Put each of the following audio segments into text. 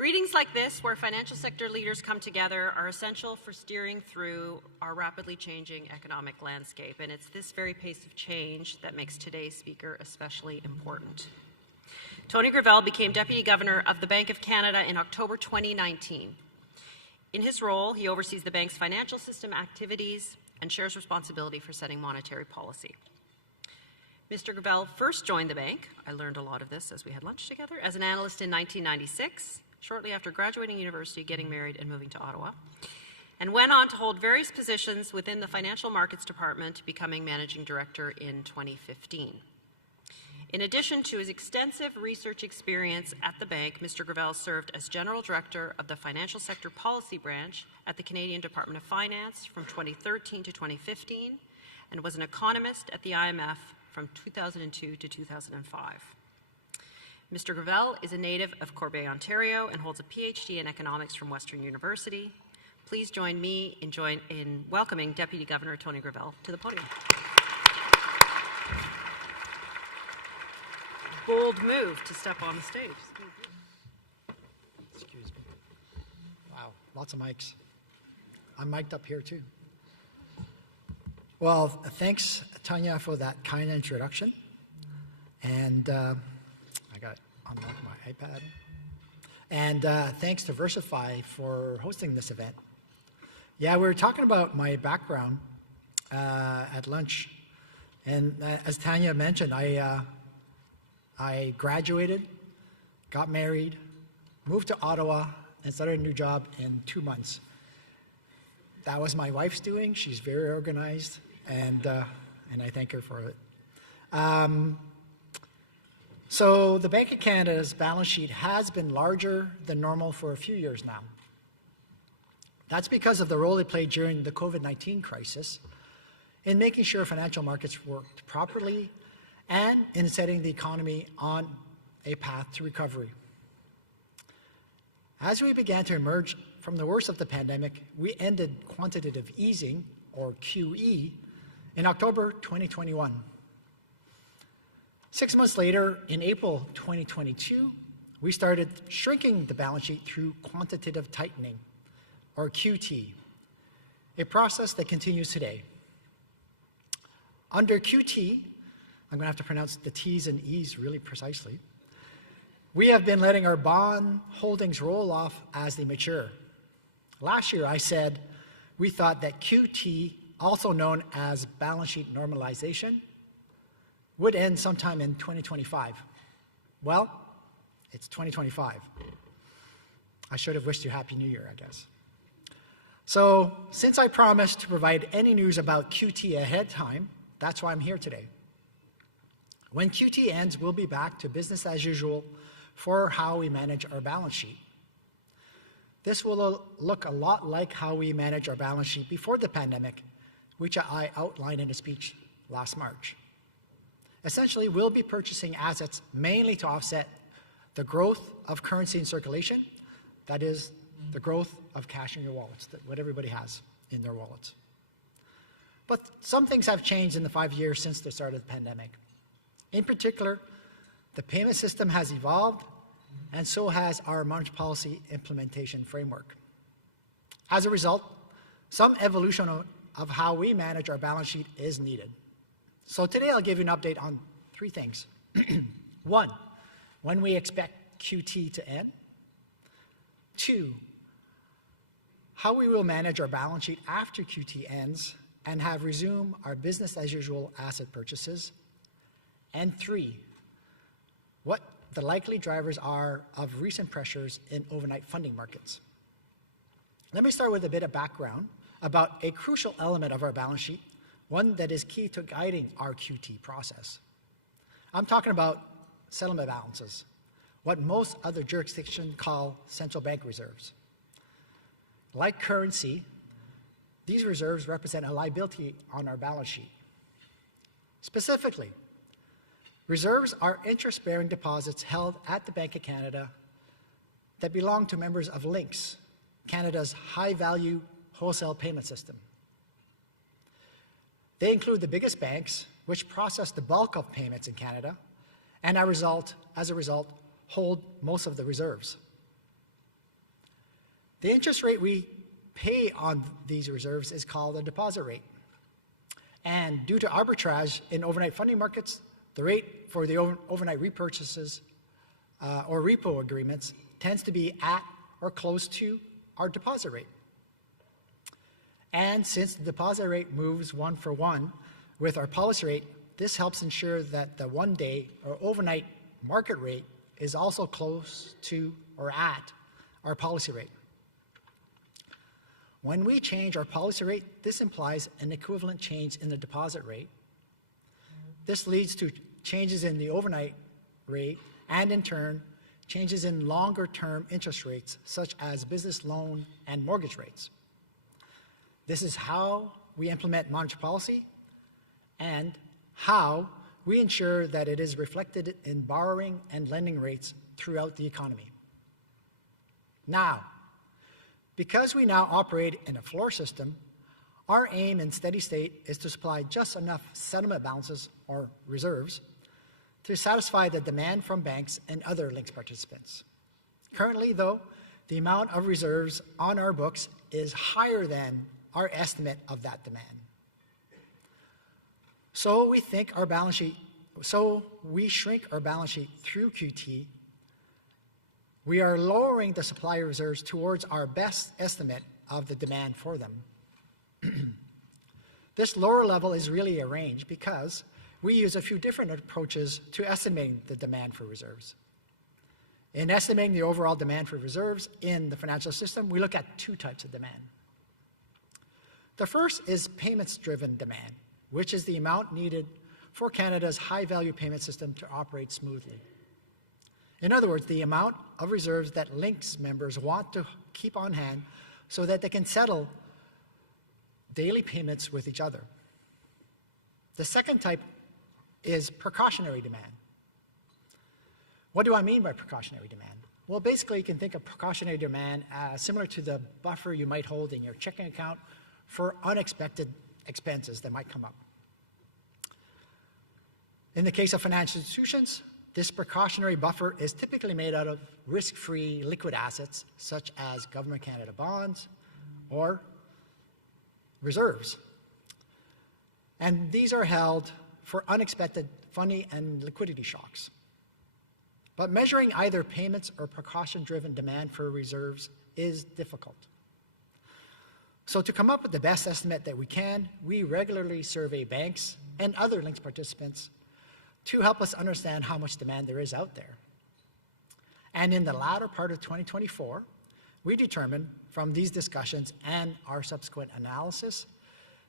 Greetings like this, where financial sector leaders come together, are essential for steering through our rapidly changing economic landscape, and it's this very pace of change that makes today's speaker especially important. Toni Gravelle became Deputy Governor of the Bank of Canada in October 2019. In his role, he oversees the bank's financial system activities and shares responsibility for setting monetary policy. Mr. Gravelle first joined the bank, I learned a lot of this as we had lunch together, as an analyst in 1996, shortly after graduating university, getting married, and moving to Ottawa, and went on to hold various positions within the Financial Markets Department, becoming Managing Director in 2015. In addition to his extensive research experience at the bank, Mr. Gravelle served as General Director of the Financial Sector Policy Branch at the Canadian Department of Finance from 2013 to 2015, and was an economist at the IMF from 2002 to 2005. Mr. Gravelle is a native of Corbeil, Ontario, and holds a PhD in economics from Western University. Please join me in welcoming Deputy Governor Toni Gravelle to the podium. Bold move to step on the stage. Excuse me. Wow, lots of mics. I'm mic'd up here too. Well, thanks, Tanya, for that kind introduction. And I got to unlock my iPad. And thanks to Versify for hosting this event. Yeah, we were talking about my background at lunch. And as Tanya mentioned, I graduated, got married, moved to Ottawa, and started a new job in 2 months. That was my wife's doing. She's very organized, and I thank her for it. So the Bank of Canada's balance sheet has been larger than normal for a few years now. That's because of the role it played during the COVID-19 crisis in making sure financial markets worked properly and in setting the economy on a path to recovery. As we began to emerge from the worst of the pandemic, we ended quantitative easing, or QE, in October 2021. 6 months later, in April 2022, we started shrinking the balance sheet through quantitative tightening, or QT, a process that continues today. Under QT, I'm going to have to pronounce the T's and E's really precisely, we have been letting our bond holdings roll off as they mature. Last year, I said we thought that QT, also known as balance sheet normalization, would end sometime in 2025. Well, it's 2025. I should have wished you Happy New Year, I guess. So, since I promised to provide any news about QT ahead of time, that's why I'm here today. When QT ends, we'll be back to business as usual for how we manage our balance sheet. This will look a lot like how we manage our balance sheet before the pandemic, which I outlined in a speech last March. Essentially, we'll be purchasing assets mainly to offset the growth of currency in circulation, that is, the growth of cash in your wallets, what everybody has in their wallets. But some things have changed in the 5 years since the start of the pandemic. In particular, the payment system has evolved, and so has our monetary policy implementation framework. As a result, some evolution of how we manage our balance sheet is needed. So today I'll give you an update on 3 things. 1, when we expect QT to end. 2, how we will manage our balance sheet after QT ends and have resumed our business as usual asset purchases. And 3, what the likely drivers are of recent pressures in overnight funding markets. Let me start with a bit of background about a crucial element of our balance sheet, one that is key to guiding our QT process. I'm talking about settlement balances, what most other jurisdictions call central bank reserves. Like currency, these reserves represent a liability on our balance sheet. Specifically, reserves are interest-bearing deposits held at the Bank of Canada that belong to members of LINX, Canada's high-value wholesale payment system. They include the biggest banks, which process the bulk of payments in Canada, and as a result, hold most of the reserves. The interest rate we pay on these reserves is called a deposit rate. And due to arbitrage in overnight funding markets, the rate for the overnight repurchases or repo agreements tends to be at or close to our deposit rate. And since the deposit rate moves 1-for-1 with our policy rate, this helps ensure that the one-day or overnight market rate is also close to or at our policy rate. When we change our policy rate, this implies an equivalent change in the deposit rate. This leads to changes in the overnight rate and, in turn, changes in longer-term interest rates, such as business loan and mortgage rates. This is how we implement monetary policy and how we ensure that it is reflected in borrowing and lending rates throughout the economy. Now, because we now operate in a floor system, our aim in steady state is to supply just enough settlement balances or reserves to satisfy the demand from banks and other links participants. Currently, though, the amount of reserves on our books is higher than our estimate of that demand. So we shrink our balance sheet through QT. We are lowering the supply reserves towards our best estimate of the demand for them. This lower level is really a range because we use a few different approaches to estimating the demand for reserves. In estimating the overall demand for reserves in the financial system, we look at two types of demand. The first is payments-driven demand, which is the amount needed for Canada's high-value payment system to operate smoothly. In other words, the amount of reserves that Links members want to keep on hand so that they can settle daily payments with each other. The second type is precautionary demand. What do I mean by precautionary demand? Well, basically, you can think of precautionary demand as similar to the buffer you might hold in your checking account for unexpected expenses that might come up. In the case of financial institutions, this precautionary buffer is typically made out of risk-free liquid assets such as Government Canada bonds or reserves. And these are held for unexpected funding and liquidity shocks. But measuring either payments or precaution-driven demand for reserves is difficult. So to come up with the best estimate that we can, we regularly survey banks and other Links participants to help us understand how much demand there is out there. And in the latter part of 2024, we determined from these discussions and our subsequent analysis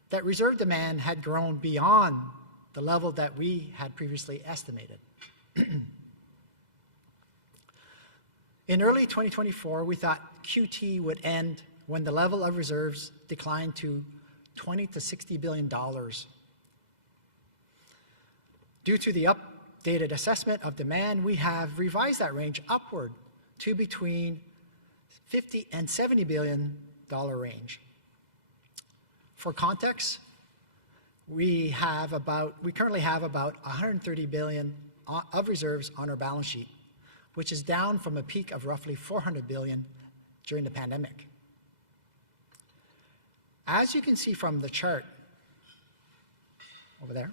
that reserve demand had grown beyond the level that we had previously estimated. In early 2024, we thought QT would end when the level of reserves declined to $20 to $60 billion. Due to the updated assessment of demand, we have revised that range upward to between $50 and $70 billion range. For context, we currently have about $130 billion of reserves on our balance sheet, which is down from a peak of roughly $400 billion during the pandemic. As you can see from the chart over there,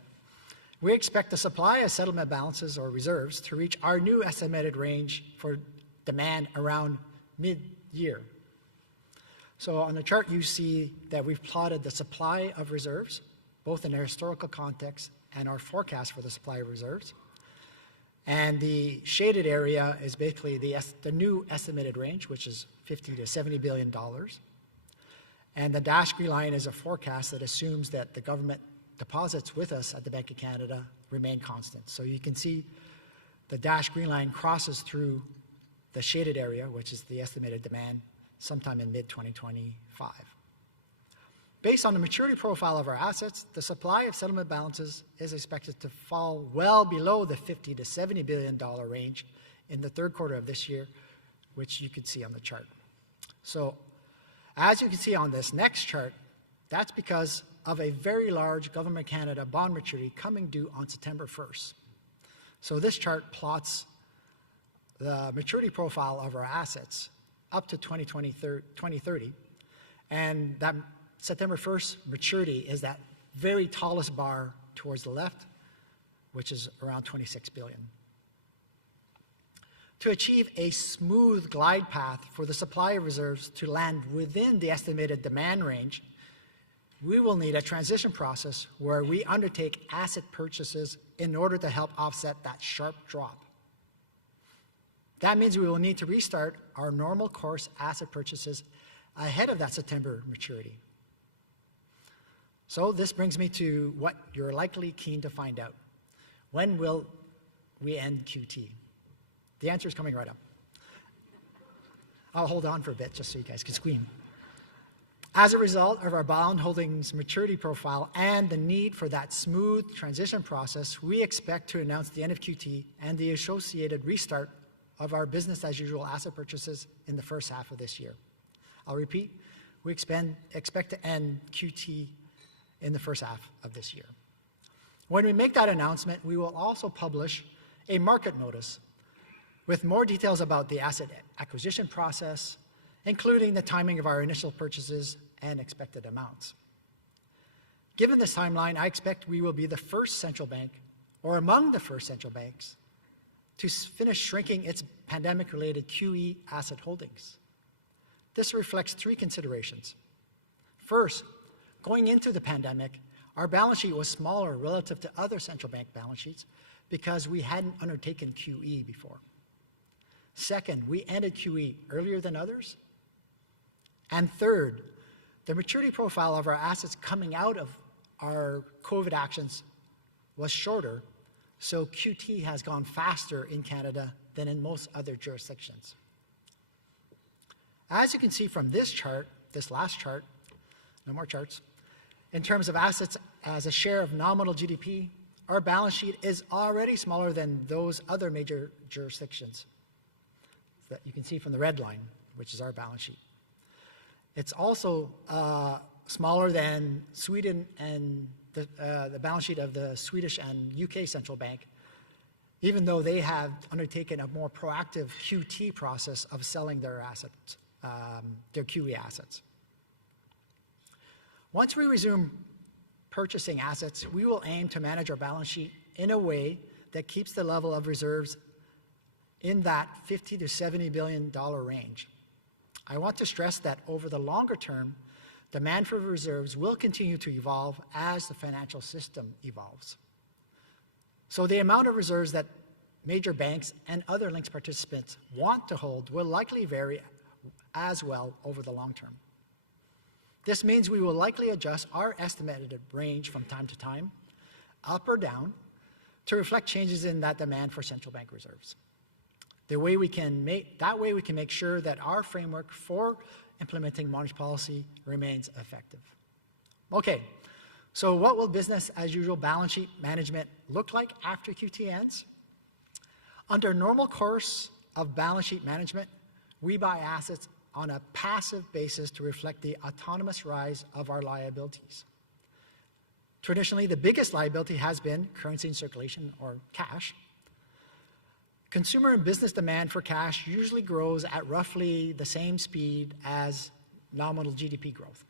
we expect the supply of settlement balances or reserves to reach our new estimated range for demand around mid-year. So on the chart, you see that we've plotted the supply of reserves, both in a historical context and our forecast for the supply of reserves. And the shaded area is basically the new estimated range, which is $50 to $70 billion. And the dashed green line is a forecast that assumes that the government deposits with us at the Bank of Canada remain constant. So you can see the dashed green line crosses through the shaded area, which is the estimated demand, sometime in mid-2025. Based on the maturity profile of our assets, the supply of settlement balances is expected to fall well below the $50 to $70 billion range in the third quarter of this year, which you can see on the chart. So as you can see on this next chart, that's because of a very large Government Canada bond maturity coming due on September 1st. So this chart plots the maturity profile of our assets up to 2030. And that September 1st maturity is that very tallest bar towards the left, which is around 26 billion. To achieve a smooth glide path for the supply of reserves to land within the estimated demand range, we will need a transition process where we undertake asset purchases in order to help offset that sharp drop. That means we will need to restart our normal course asset purchases ahead of that September maturity. So this brings me to what you're likely keen to find out. When will we end QT? The answer is coming right up. I'll hold on for a bit just so you guys can scream. As a result of our bond holdings maturity profile and the need for that smooth transition process, we expect to announce the end of QT and the associated restart of our business-as-usual asset purchases in the first half of this year. I'll repeat, we expect to end QT in the first half of this year. When we make that announcement, we will also publish a market notice with more details about the asset acquisition process, including the timing of our initial purchases and expected amounts. Given this timeline, I expect we will be the first central bank, or among the first central banks, to finish shrinking its pandemic-related QE asset holdings. This reflects three considerations. First, going into the pandemic, our balance sheet was smaller relative to other central bank balance sheets because we hadn't undertaken QE before. Second, we ended QE earlier than others. And third, the maturity profile of our assets coming out of our COVID actions was shorter, so QT has gone faster in Canada than in most other jurisdictions. As you can see from this chart, this last chart, no more charts, in terms of assets as a share of nominal GDP, our balance sheet is already smaller than those other major jurisdictions that you can see from the red line, which is our balance sheet. It's also smaller than Sweden and the balance sheet of the Swedish and UK central bank, even though they have undertaken a more proactive QT process of selling their assets, their QE assets. Once we resume purchasing assets, we will aim to manage our balance sheet in a way that keeps the level of reserves in that $50 to $70 billion range. I want to stress that over the longer term, demand for reserves will continue to evolve as the financial system evolves. So the amount of reserves that major banks and other LINX participants want to hold will likely vary as well over the long term. This means we will likely adjust our estimated range from time to time, up or down, to reflect changes in that demand for central bank reserves. That way we can make sure that our framework for implementing monetary policy remains effective. Okay, so what will business as usual balance sheet management look like after QT ends? Under normal course of balance sheet management, we buy assets on a passive basis to reflect the autonomous rise of our liabilities. Traditionally, the biggest liability has been currency in circulation, or cash. Consumer and business demand for cash usually grows at roughly the same speed as nominal GDP growth.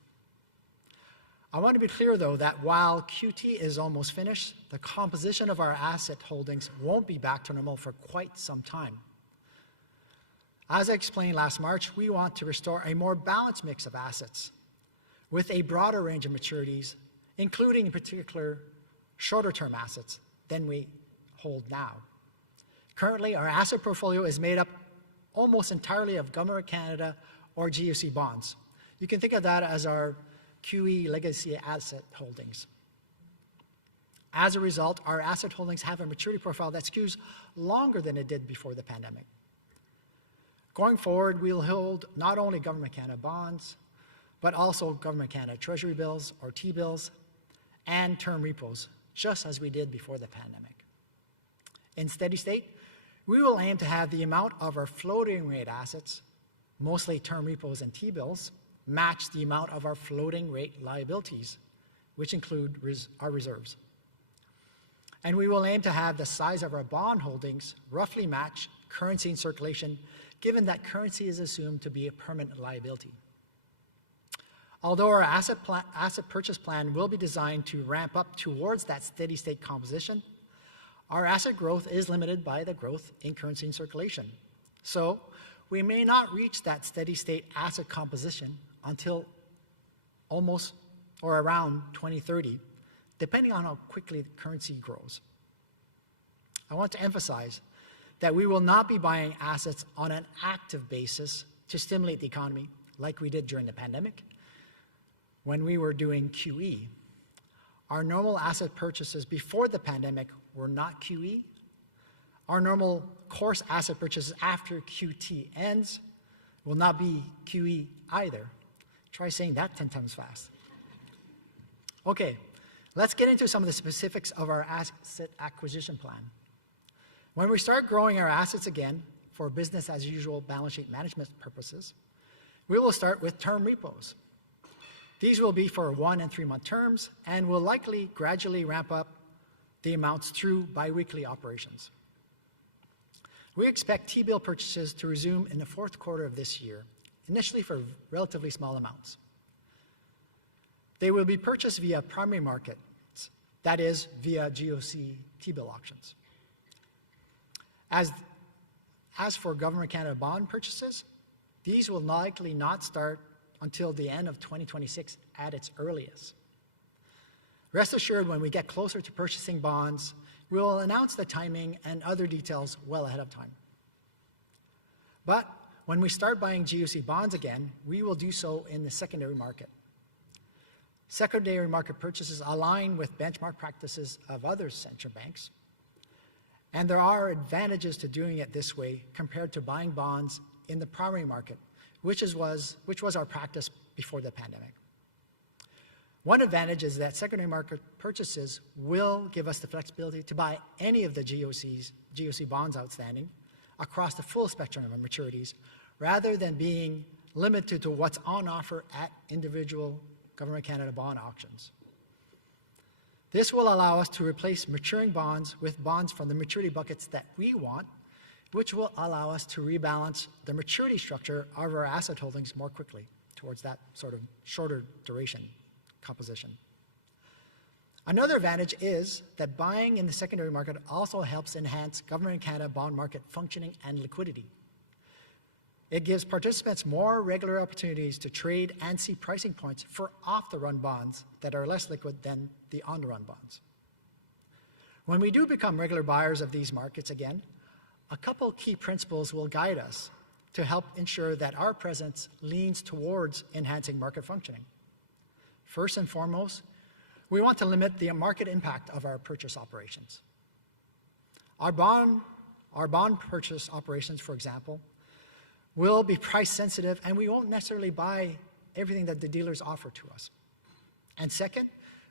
I want to be clear, though, that while QT is almost finished, the composition of our asset holdings won't be back to normal for quite some time. As I explained last March, we want to restore a more balanced mix of assets with a broader range of maturities, including in particular shorter-term assets than we hold now. Currently, our asset portfolio is made up almost entirely of Government of Canada or GOC bonds. You can think of that as our QE legacy asset holdings. As a result, our asset holdings have a maturity profile that skews longer than it did before the pandemic. Going forward, we'll hold not only Government of Canada bonds, but also Government of Canada Treasury bills or T-bills and term repos, just as we did before the pandemic. In steady state, we will aim to have the amount of our floating rate assets, mostly term repos and T-bills, match the amount of our floating rate liabilities, which include our reserves. And we will aim to have the size of our bond holdings roughly match currency in circulation given that currency is assumed to be a permanent liability. Although our asset purchase plan will be designed to ramp up towards that steady state composition, our asset growth is limited by the growth in currency in circulation. So we may not reach that steady state asset composition until almost or around 2030, depending on how quickly the currency grows. I want to emphasize that we will not be buying assets on an active basis to stimulate the economy like we did during the pandemic when we were doing QE. Our normal asset purchases before the pandemic were not QE. Our normal course asset purchases after QT ends will not be QE either. Try saying that 10 times fast. Okay, let's get into some of the specifics of our asset acquisition plan. When we start growing our assets again for business as usual balance sheet management purposes, we will start with term repos. These will be for 1 and 3 month terms and will likely gradually ramp up the amounts through biweekly operations. We expect T-bill purchases to resume in the fourth quarter of this year, initially for relatively small amounts. They will be purchased via primary markets, that is, via GOC T-bill auctions. As for Government Canada bond purchases, these will likely not start until the end of 2026 at its earliest. Rest assured, when we get closer to purchasing bonds, we will announce the timing and other details well ahead of time. But when we start buying GOC bonds again, we will do so in the secondary market. Secondary market purchases align with benchmark practices of other central banks, and there are advantages to doing it this way compared to buying bonds in the primary market, which was our practice before the pandemic. One advantage is that secondary market purchases will give us the flexibility to buy any of the GOC bonds outstanding across the full spectrum of maturities, rather than being limited to what's on offer at individual Government Canada bond auctions. This will allow us to replace maturing bonds with bonds from the maturity buckets that we want, which will allow us to rebalance the maturity structure of our asset holdings more quickly towards that sort of shorter duration composition. Another advantage is that buying in the secondary market also helps enhance Government Canada bond market functioning and liquidity. It gives participants more regular opportunities to trade and see pricing points for off-the-run bonds that are less liquid than the on-the-run bonds. When we do become regular buyers of these markets again, a couple key principles will guide us to help ensure that our presence leans towards enhancing market functioning. First and foremost, we want to limit the market impact of our purchase operations. Our bond purchase operations, for example, will be price sensitive, and we won't necessarily buy everything that the dealers offer to us. And second,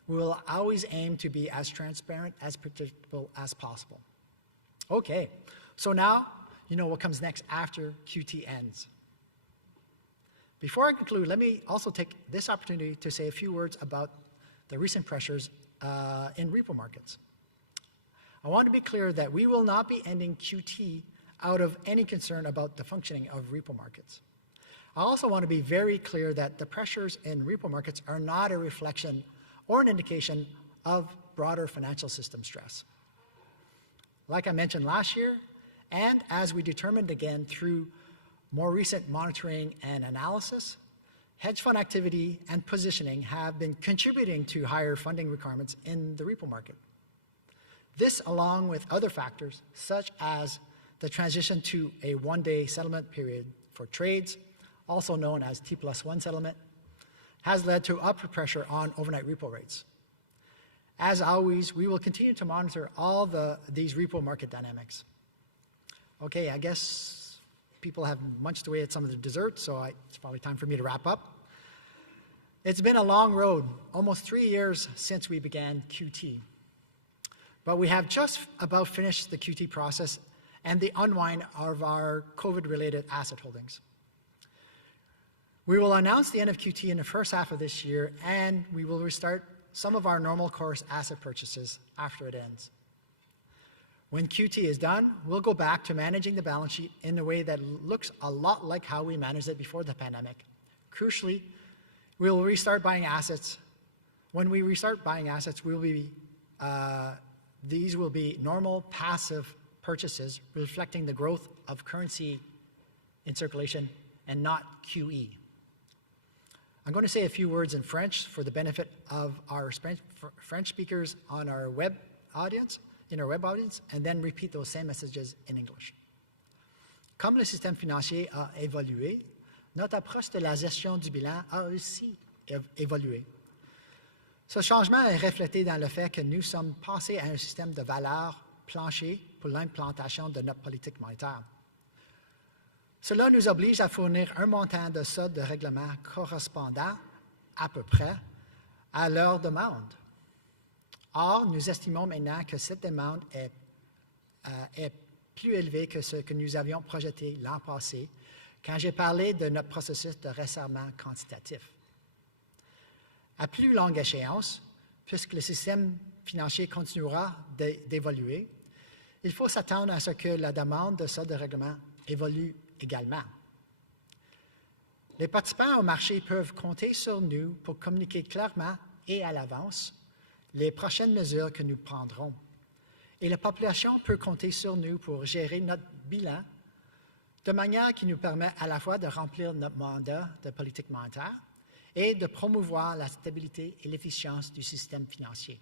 we will always aim to be as transparent, as predictable as possible. Okay, so now you know what comes next after QT ends. Before I conclude, let me also take this opportunity to say a few words about the recent pressures in repo markets. I want to be clear that we will not be ending QT out of any concern about the functioning of repo markets. I also want to be very clear that the pressures in repo markets are not a reflection or an indication of broader financial system stress. Like I mentioned last year, and as we determined again through more recent monitoring and analysis, hedge fund activity and positioning have been contributing to higher funding requirements in the repo market. This, along with other factors, such as the transition to a one-day settlement period for trades, also known as T+1 settlement, has led to upward pressure on overnight repo rates. As always, we will continue to monitor all these repo market dynamics. Okay, I guess people have munched away at some of the dessert, so it's probably time for me to wrap up. It's been a long road, almost 3 years since we began QT. But we have just about finished the QT process and the unwind of our COVID-related asset holdings. We will announce the end of QT in the first half of this year, and we will restart some of our normal course asset purchases after it ends. When QT is done, we'll go back to managing the balance sheet in a way that looks a lot like how we managed it before the pandemic. Crucially, we'll restart buying assets. When we restart buying assets, these will be normal passive purchases reflecting the growth of currency in circulation and not QE. I'm going to say a few words in French for the benefit of our French speakers on our web audience, and then repeat those same messages in English. Comme le système financier a évolué, notre approche de la gestion du bilan a aussi évolué. Ce changement est reflété dans le fait que nous sommes passés à un système de valeurs plancher pour l'implantation de notre politique monétaire. Cela nous oblige à fournir un montant de solde de règlement correspondant à peu près à leur demande. Or, nous estimons maintenant que cette demande est plus élevée que ce que nous avions projeté l'an passé quand j'ai parlé de notre processus de resserrement quantitatif. À plus longue échéance, puisque le système financier continuera d'évoluer, il faut s'attendre à ce que la demande de solde de règlement évolue également. Les participants au marché peuvent compter sur nous pour communiquer clairement et à l'avance les prochaines mesures que nous prendrons. Et la population peut compter sur nous pour gérer notre bilan de manière qui nous permet à la fois de remplir notre mandat de politique monétaire et de promouvoir la stabilité et l'efficience du système financier.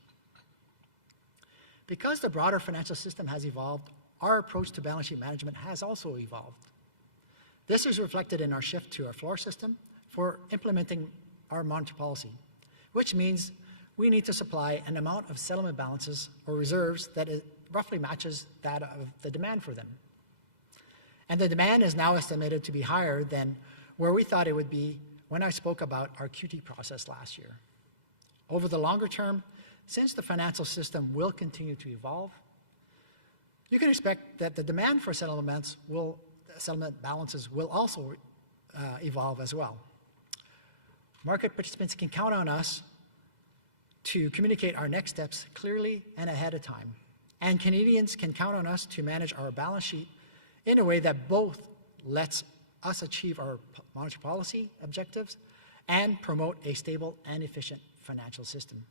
Because the broader financial system has evolved, our approach to balance sheet management has also evolved. This is reflected in our shift to our floor system for implementing our monetary policy, which means we need to supply an amount of settlement balances or reserves that roughly matches that of the demand for them. And the demand is now estimated to be higher than where we thought it would be when I spoke about our QT process last year. Over the longer term, since the financial system will continue to evolve, you can expect that the demand for settlement balances will also evolve as well. Market participants can count on us to communicate our next steps clearly and ahead of time. And Canadians can count on us to manage our balance sheet in a way that both lets us achieve our monetary policy objectives and promote a stable and efficient financial system.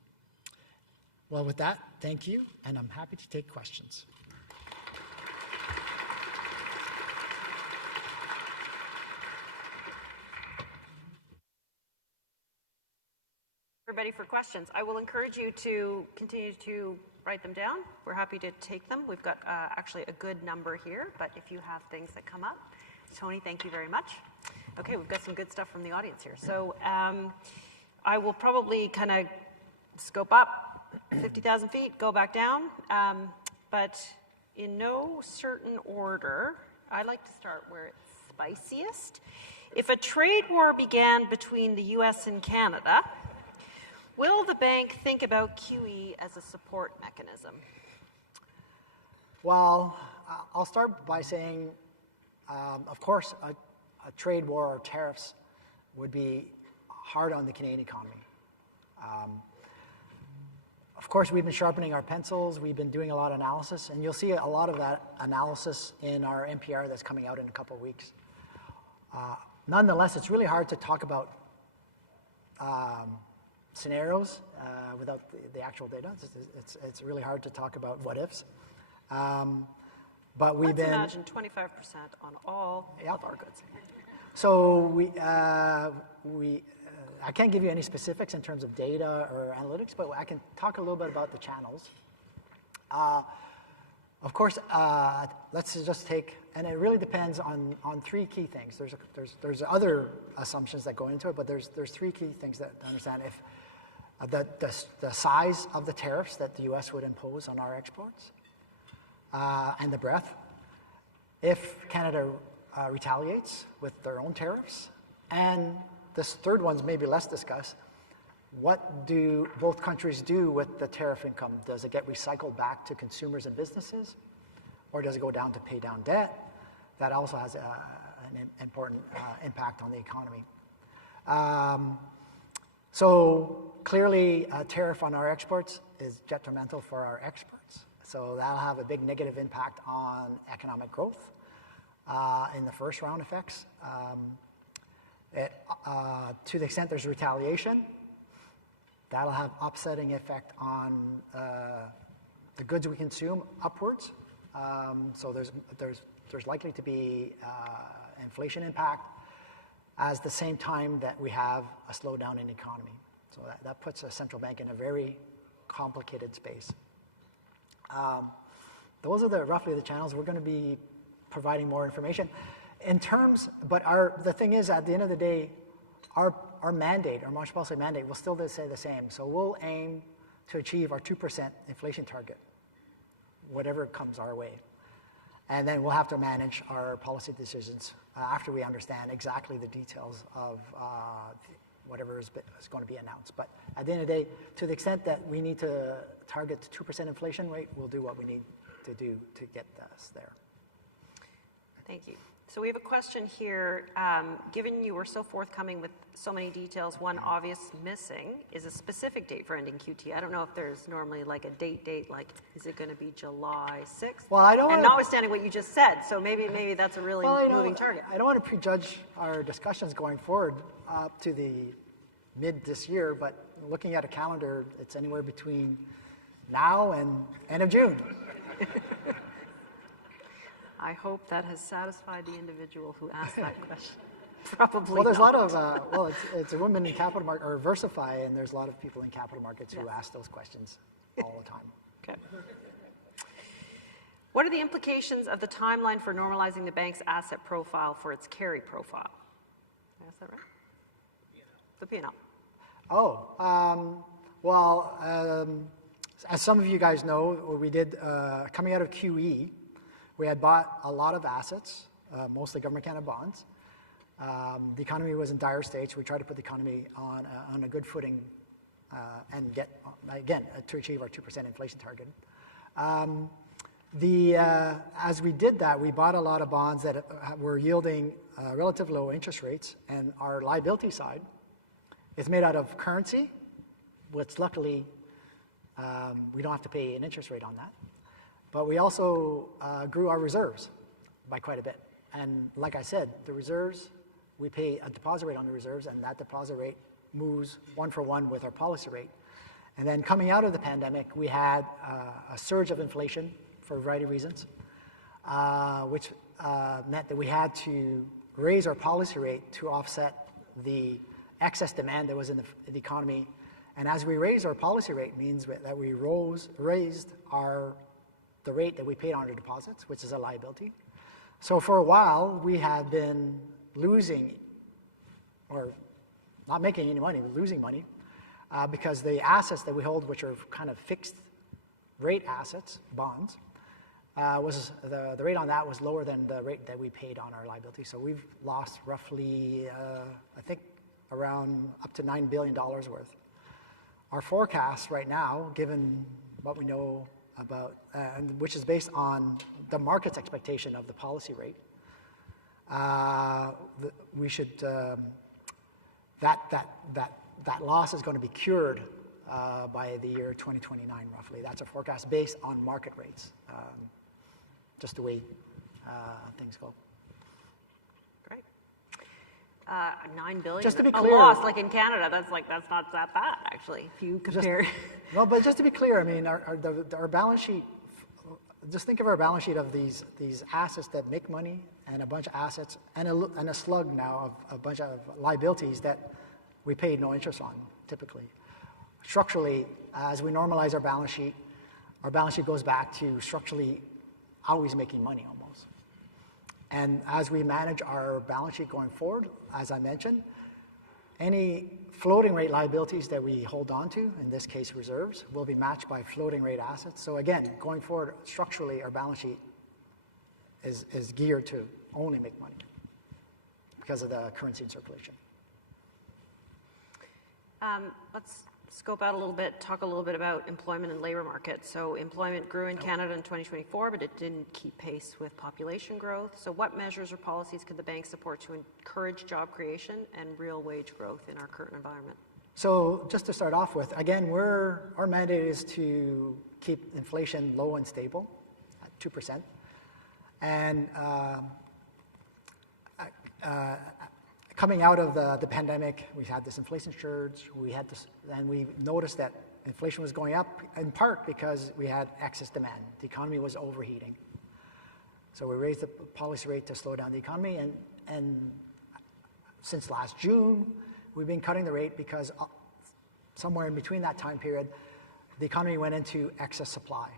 Well, with that, thank you, and I'm happy to take questions. Everybody for questions. I will encourage you to continue to write them down. We're happy to take them. We've got actually a good number here, but if you have things that come up. Tony, thank you very much. Okay, we've got some good stuff from the audience here. So I will probably kind of scope up 50,000 feet, go back down, but in no certain order. I like to start where it's spiciest. If a trade war began between the US and Canada, will the bank think about QE as a support mechanism? Well, I'll start by saying, of course, a trade war or tariffs would be hard on the Canadian economy. Of course, we've been sharpening our pencils. We've been doing a lot of analysis, and you'll see a lot of that analysis in our NPR that's coming out in a couple of weeks. Nonetheless, it's really hard to talk about scenarios without the actual data. It's really hard to talk about what ifs. But we've Let's imagine 25% on all of our goods. So I can't give you any specifics in terms of data or analytics, but I can talk a little bit about the channels. Of course, let's just take, and it really depends on three key things. There's other assumptions that go into it, but there's three key things that to understand. If the size of the tariffs that the U.S. would impose on our exports, and the breadth. If Canada retaliates with their own tariffs, and this third one's maybe less discussed, what do both countries do with the tariff income? Does it get recycled back to consumers and businesses, or does it go down to pay down debt? That also has an important impact on the economy. So clearly, a tariff on our exports is detrimental for our exports, So that'll have a big negative impact on economic growth in the first round effects. To the extent there's retaliation, that'll have upsetting effect on the goods we consume upwards. So there's likely to be inflation impact as the same time that we have a slowdown in the economy. So that puts a central bank in a very complicated space. Those are roughly the channels. We're going to be providing more information. In terms, but the thing is, at the end of the day, our mandate, our monetary policy mandate, will still say the same. So we'll aim to achieve our 2% inflation target, whatever comes our way. And then we'll have to manage our policy decisions after we understand exactly the details of whatever is going to be announced. But at the end of the day, to the extent that we need to target 2% inflation rate, we'll do what we need to do to get us there. Thank you. So we have a question here. Given you were so forthcoming with so many details, one obvious missing is a specific date for ending QT. I don't know if there's normally like a date, like is it going to be July 6th? Well, I don't. And notwithstanding what you just said, so maybe that's a really moving target. I don't want to prejudge our discussions going forward up to the mid this year, but looking at a calendar, it's anywhere between now and end of June. I hope that has satisfied the individual who asked that question. Probably. Well, there's not. a lot of it's a woman in capital market or Versify, and there's a lot of people in capital markets who ask those questions all the time. Okay. What are the implications of the timeline for normalizing the bank's asset profile for its carry profile? Did I ask that right? The P&L. As some of you guys know, we did coming out of QE. We had bought a lot of assets, mostly Government Canada bonds. The economy was in dire straits. We tried to put the economy on a good footing and get, again, to achieve our 2% inflation target. As we did that, we bought a lot of bonds that were yielding relatively low interest rates, and our liability side is made out of currency, which luckily we don't have to pay an interest rate on that. But we also grew our reserves by quite a bit. And like I said, the reserves, we pay a deposit rate on the reserves, and that deposit rate moves one for one with our policy rate. And then coming out of the pandemic, we had a surge of inflation for a variety of reasons, which meant that we had to raise our policy rate to offset the excess demand that was in the economy. And as we raised our policy rate, means that we raised the rate that we paid on our deposits, which is a liability. So for a while, we have been losing, or not making any money, but losing money, because the assets that we hold, which are kind of fixed rate assets, bonds, the rate on that was lower than the rate that we paid on our liability. So we've lost roughly, I think, around up to $9 billion worth. Our forecast right now, given what we know about, which is based on the market's expectation of the policy rate, we should that loss is going to be cured by the year 2029, roughly. That's a forecast based on market rates, just the way things go. Great. $9 billion. Just to be clear, a loss, like in Canada, that's not that bad actually. If you compare. No, but just to be clear, I mean, our balance sheet. Just think of our balance sheet of these assets that make money, and a bunch of assets, and a slug now of a bunch of liabilities that we paid no interest on, typically. Structurally, as we normalize our balance sheet goes back to structurally always making money almost. And as we manage our balance sheet going forward, as I mentioned, any floating rate liabilities that we hold on to, in this case reserves, will be matched by floating rate assets. So again, going forward, structurally, our balance sheet is geared to only make money because of the currency in circulation. Let's scope out a little bit, talk a little bit about employment and labor market. So employment grew in Canada in 2024, but it didn't keep pace with population growth. So what measures or policies could the bank support to encourage job creation and real wage growth in our current environment? So just to start off with, again, our mandate is to keep inflation low and stable at 2%. And coming out of the pandemic, we had this inflation surge. And we noticed that inflation was going up in part because we had excess demand. The economy was overheating. So we raised the policy rate to slow down the economy. And since last June, we've been cutting the rate because somewhere in between that time period, the economy went into excess supply.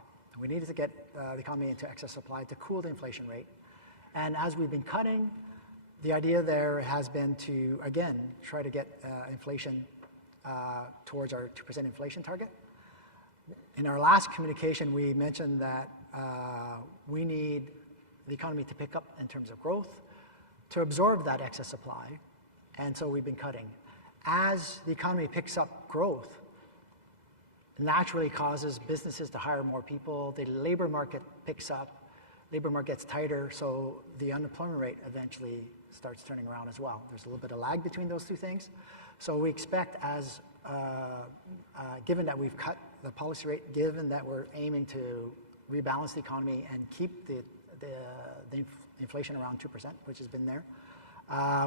We needed to get the economy into excess supply to cool the inflation rate. And as we've been cutting, the idea there has been to, again, try to get inflation towards our 2% inflation target. In our last communication, we mentioned that we need the economy to pick up in terms of growth to absorb that excess supply, and so we've been cutting. As the economy picks up growth, it naturally causes businesses to hire more people, the labor market picks up, labor market gets tighter, so the unemployment rate eventually starts turning around as well. There's a little bit of lag between those two things. So we expect given that we've cut the policy rate, given that we're aiming to rebalance the economy and keep the inflation around 2%, which has been there,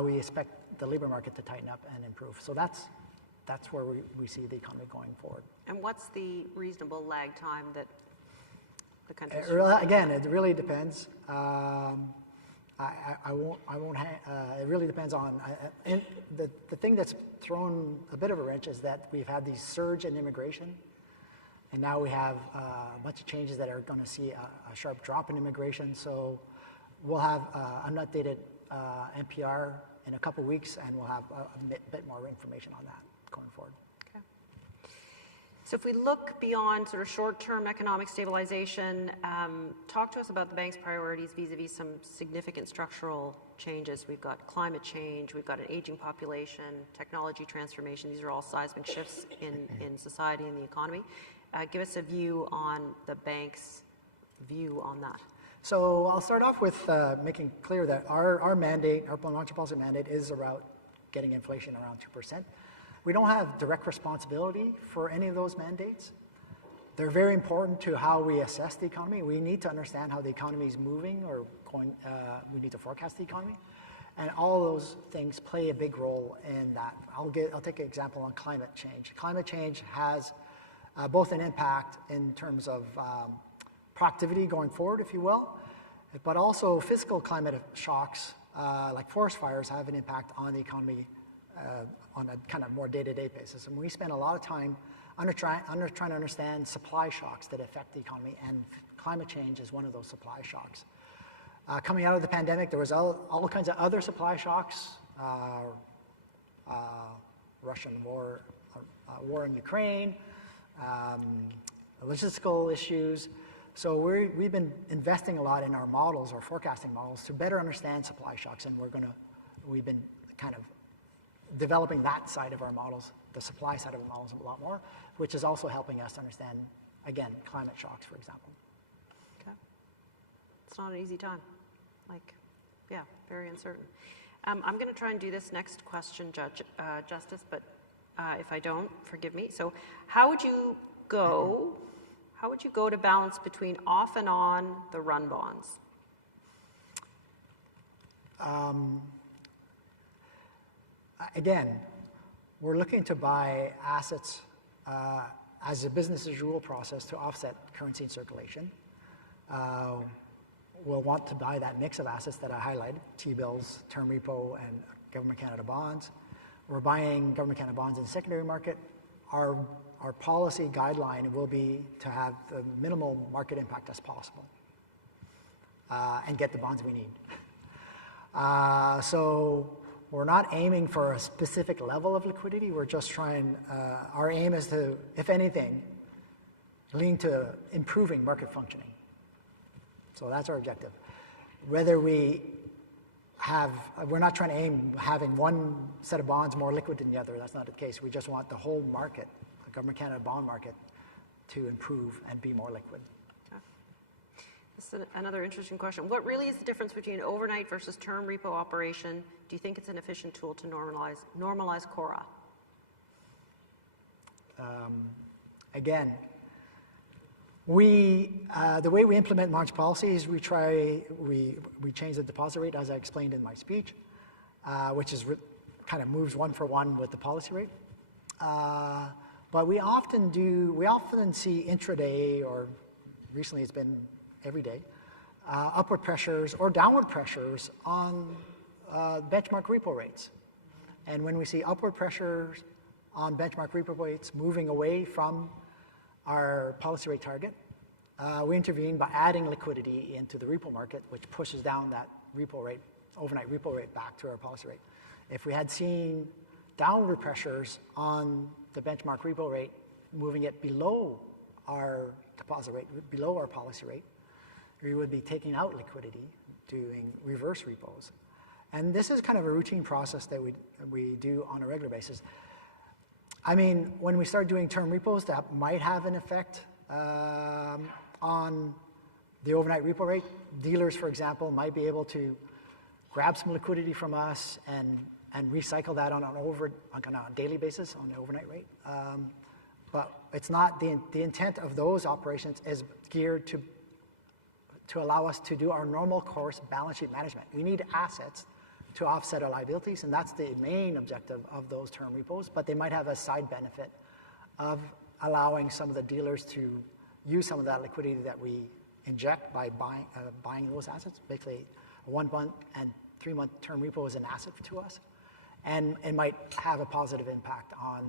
we expect the labor market to tighten up and improve. So that's where we see the economy going forward. And what's the reasonable lag time that the country? Again, it really depends. It really depends on. And the thing that's thrown a bit of a wrench is that we've had these surge in immigration, and now we have a bunch of changes that are going to see a sharp drop in immigration. So we'll have an updated NPR in a couple of weeks, and we'll have a bit more information on that going forward. Okay. So if we look beyond sort of short-term economic stabilization, talk to us about the bank's priorities vis-a-vis some significant structural changes. We've got climate change, we've got an aging population, technology transformation. These are all seismic shifts in society and the economy. Give us a view on the bank's view on that. So I'll start off with making clear that our mandate, our monetary policy mandate, is about getting inflation around 2%. We don't have direct responsibility for any of those mandates. They're very important to how we assess the economy. We need to understand how the economy is moving or going. We need to forecast the economy. And all of those things play a big role in that. I'll take an example on climate change. Climate change has both an impact in terms of productivity going forward, if you will, but also physical climate shocks like forest fires have an impact on the economy on a kind of more day-to-day basis. And we spend a lot of time trying to understand supply shocks that affect the economy, and climate change is one of those supply shocks. Coming out of the pandemic, there was all kinds of other supply shocks, Russian war, war in Ukraine, logistical issues. So we've been investing a lot in our models, our forecasting models, to better understand supply shocks, and we've been kind of developing that side of our models, the supply side of the models a lot more, which is also helping us understand, again, climate shocks, for example. Okay. It's not an easy time. Yeah, very uncertain. I'm going to try and do this next question, Justice, but if I don't, forgive me. So how would you go to balance between off and on the run bonds? Again, we're looking to buy assets as a business as usual process to offset currency in circulation. We'll want to buy that mix of assets that I highlighted, T-bills, term repo, and Government Canada bonds. We're buying Government Canada bonds in the secondary market. Our policy guideline will be to have the minimal market impact as possible and get the bonds we need. So we're not aiming for a specific level of liquidity. We're just trying, our aim is to, if anything, lean to improving market functioning. So that's our objective. Whether we're not trying to aim having one set of bonds more liquid than the other. That's not the case. We just want the whole market, the Government Canada bond market, to improve and be more liquid. Okay. This is another interesting question. What really is the difference between overnight versus term repo operation? Do you think it's an efficient tool to normalize CORA? Again, the way we implement monetary policy is we change the deposit rate, as I explained in my speech, which is kind of moves one for one with the policy rate. But we often see intraday, or recently it's been every day, upward pressures or downward pressures on benchmark repo rates. And when we see upward pressures on benchmark repo rates moving away from our policy rate target, we intervene by adding liquidity into the repo market, which pushes down that repo rate, overnight repo rate, back to our policy rate. If we had seen downward pressures on the benchmark repo rate, moving it below our deposit rate, below our policy rate, we would be taking out liquidity, doing reverse repos. And this is kind of a routine process that we do on a regular basis. I mean, when we start doing term repos, that might have an effect on the overnight repo rate. Dealers, for example, might be able to grab some liquidity from us and recycle that on a daily basis on the overnight rate. But it's not the intent of those operations is geared to allow us to do our normal course balance sheet management. We need assets to offset our liabilities, and that's the main objective of those term repos, but they might have a side benefit of allowing some of the dealers to use some of that liquidity that we inject by buying those assets. Basically, a 1 month and 3 month term repo is an asset to us, and it might have a positive impact on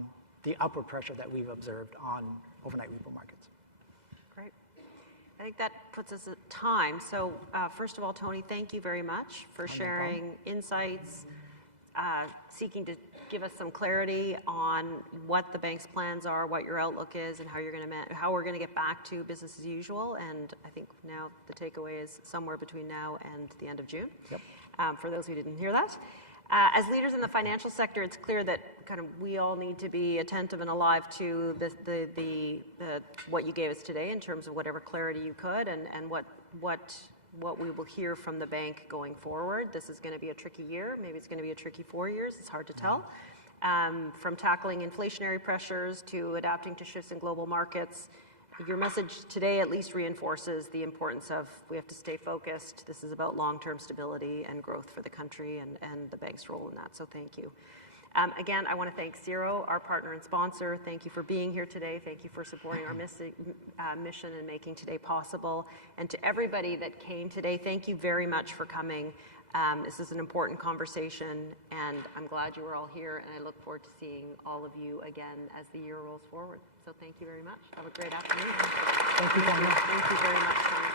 the upward pressure that we've observed on overnight repo markets. Great. I think that puts us at time. So first of all, Tony, thank you very much for sharing insights, seeking to give us some clarity on what the bank's plans are, what your outlook is, and how we're going to get back to business as usual. And I think now the takeaway is somewhere between now and the end of June. Yep. For those who didn't hear that. As leaders in the financial sector, it's clear that we all need to be attentive and alive to what you gave us today in terms of whatever clarity you could, and what we will hear from the bank going forward. This is going to be a tricky year. Maybe it's going to be a tricky 4 years. It's hard to tell. From tackling inflationary pressures to adapting to shifts in global markets. Your message today at least reinforces the importance of we have to stay focused. This is about long-term stability and growth for the country and the bank's role in that, so thank you. Again, I want to thank Xero, our partner and sponsor. Thank you for being here today. Thank you for supporting our mission and making today possible. And to everybody that came today, thank you very much for coming. This is an important conversation, and I'm glad you were all here, and I look forward to seeing all of you again as the year rolls forward. So thank you very much. Have a great afternoon. Thank you, Tony. Thank you very much, Tony.